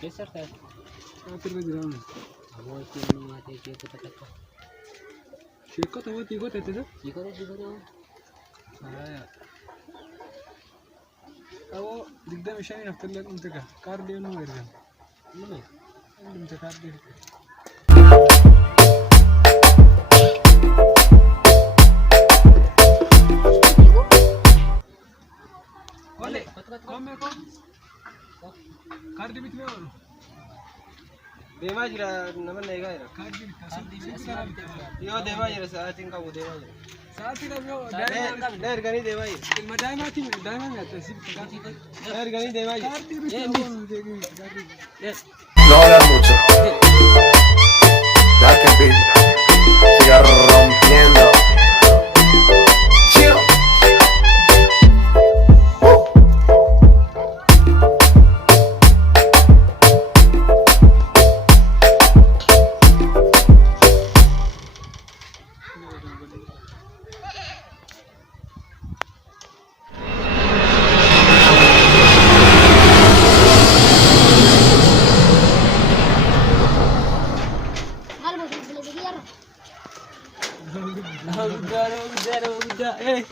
Geser kan? Terus jalan. Amo itu mati itu kata. Sikot apa tikot itu tuh? Jiko. Ah. Aku digda misalnya naftar lagi untuk kar dia nunggu kan? Mana? Untuk kar dia. Oleh, kau kar dia bitme orang. देवाजीरा नमन नहीं गया Kar dia kasih. यो देवाजीरा साथिन का वो देवाजीरा Saat ini kami डेर गनी देवाजी ilmu daya mati ada sih. डेर गनी देवाजी Kar dia bitme. No hablar mucho. La que pide. Siga rompiendo. Chill. उधर उधर उधर